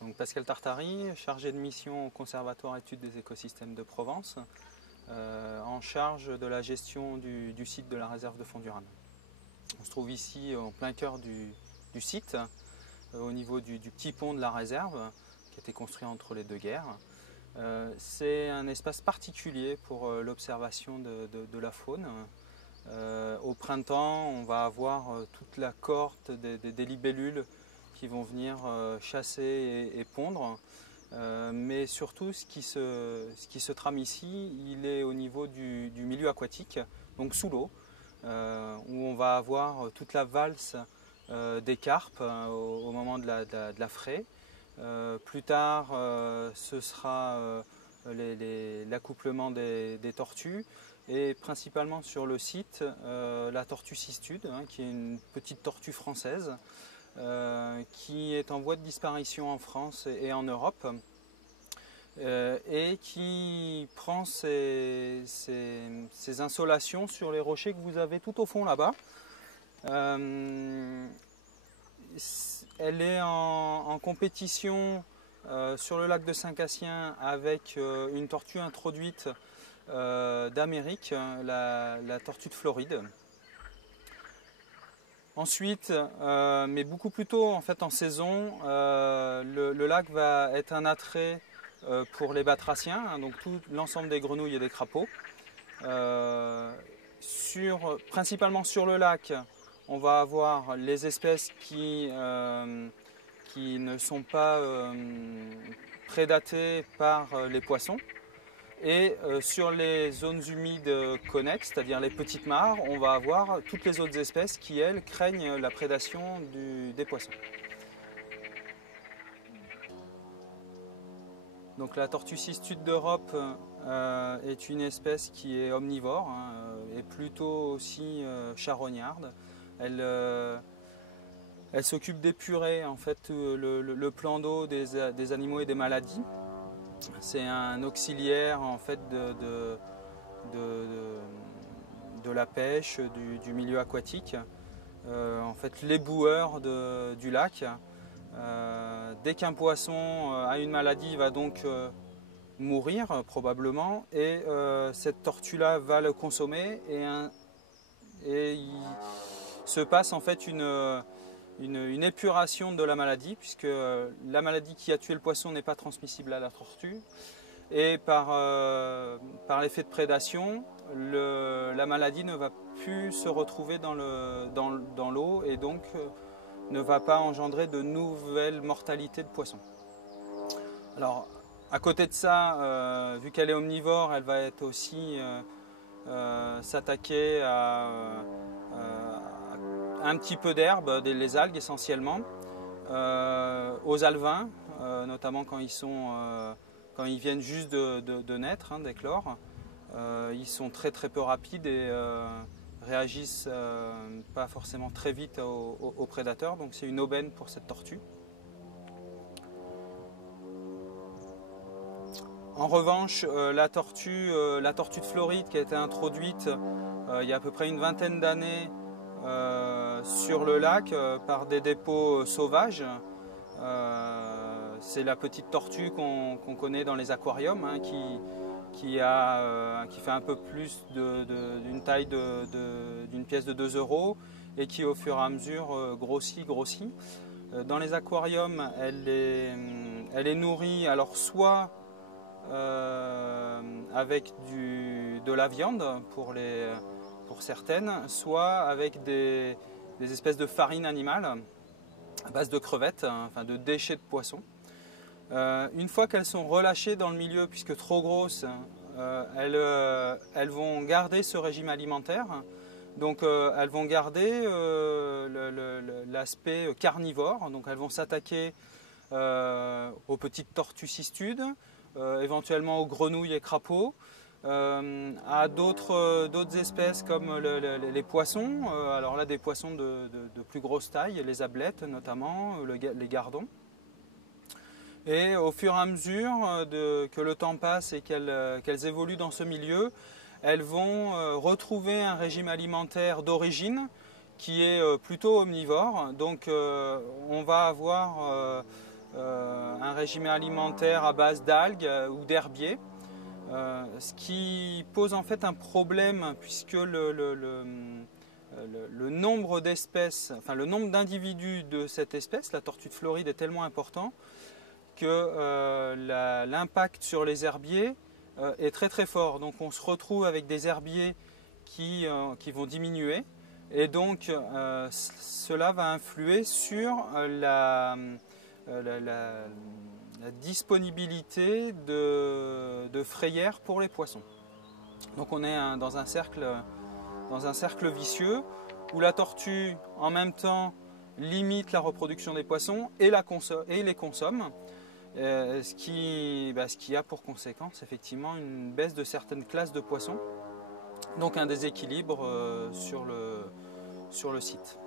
Donc Pascal Tartari, chargé de mission au Conservatoire études des écosystèmes de Provence, en charge de la gestion du site de la réserve de Fond-du-Rhin. On se trouve ici en plein cœur du site, au niveau du petit pont de la réserve, qui a été construit entre les deux guerres. C'est un espace particulier pour l'observation de la faune. Au printemps, on va avoir toute la cohorte des libellules qui vont venir chasser et pondre. Mais surtout, ce qui se trame ici, il est au niveau du milieu aquatique, donc sous l'eau, où on va avoir toute la valse des carpes au moment de la fraie. Plus tard, ce sera l'accouplement des tortues et principalement sur le site la tortue cistude, qui est une petite tortue française qui est en voie de disparition en France et en Europe et qui prend ses insolations sur les rochers que vous avez tout au fond là-bas. Elle est en compétition sur le lac de Saint-Cassien avec une tortue introduite d'Amérique, la tortue de Floride. Ensuite, mais beaucoup plus tôt en fait en saison, le lac va être un attrait pour les batraciens, hein, donc tout l'ensemble des grenouilles et des crapauds. Principalement sur le lac, on va avoir les espèces qui ne sont pas prédatées par les poissons. Et sur les zones humides connexes, c'est-à-dire les petites mares, on va avoir toutes les autres espèces qui, elles, craignent la prédation des poissons. Donc la tortue cistude d'Europe est une espèce qui est omnivore, hein, et plutôt aussi charognarde. Elle s'occupe d'épurer en fait le plan d'eau des animaux et des maladies. C'est un auxiliaire en fait de la pêche, du milieu aquatique. En fait, l'éboueur du lac. Dès qu'un poisson a une maladie, il va donc mourir probablement, et cette tortue-là va le consommer et il se passe en fait une épuration de la maladie, puisque la maladie qui a tué le poisson n'est pas transmissible à la tortue, et par l'effet de prédation, la maladie ne va plus se retrouver dans l'eau et donc ne va pas engendrer de nouvelles mortalités de poissons. Alors à côté de ça, vu qu'elle est omnivore, elle va être aussi s'attaquer à un petit peu d'herbe, les algues essentiellement, aux alevins, notamment quand ils viennent juste de naître, hein, d'éclore. Ils sont très peu rapides et réagissent pas forcément très vite aux prédateurs, donc c'est une aubaine pour cette tortue. En revanche, la tortue de Floride qui a été introduite il y a à peu près une vingtaine d'années sur le lac par des dépôts sauvages. C'est la petite tortue qu'on connaît dans les aquariums, hein, qui fait un peu plus d'une taille d'une pièce de 2 € et qui au fur et à mesure grossit. Dans les aquariums, elle est nourrie alors soit avec de la viande pour certaines, soit avec des espèces de farine animale à base de crevettes, hein, enfin de déchets de poissons. Une fois qu'elles sont relâchées dans le milieu, puisque trop grosses, elles vont garder ce régime alimentaire. Donc elles vont garder l'aspect carnivore, donc elles vont s'attaquer aux petites tortues cistudes, éventuellement aux grenouilles et crapauds, à d'autres espèces comme les poissons, alors là des poissons de plus grosse taille, les ablettes notamment, les gardons. Et au fur et à mesure que le temps passe et qu'elles évoluent dans ce milieu, elles vont retrouver un régime alimentaire d'origine qui est plutôt omnivore. Donc on va avoir un régime alimentaire à base d'algues ou d'herbiers, ce qui pose en fait un problème puisque le nombre d'espèces, enfin le nombre d'individus de cette espèce, la tortue de Floride, est tellement important que l'impact sur les herbiers est très très fort. Donc on se retrouve avec des herbiers qui vont diminuer et donc cela va influer sur la disponibilité de frayères pour les poissons. Donc on est dans un cercle vicieux où la tortue en même temps limite la reproduction des poissons et les consomme. Ce qui a pour conséquence effectivement une baisse de certaines classes de poissons, donc un déséquilibre sur le site.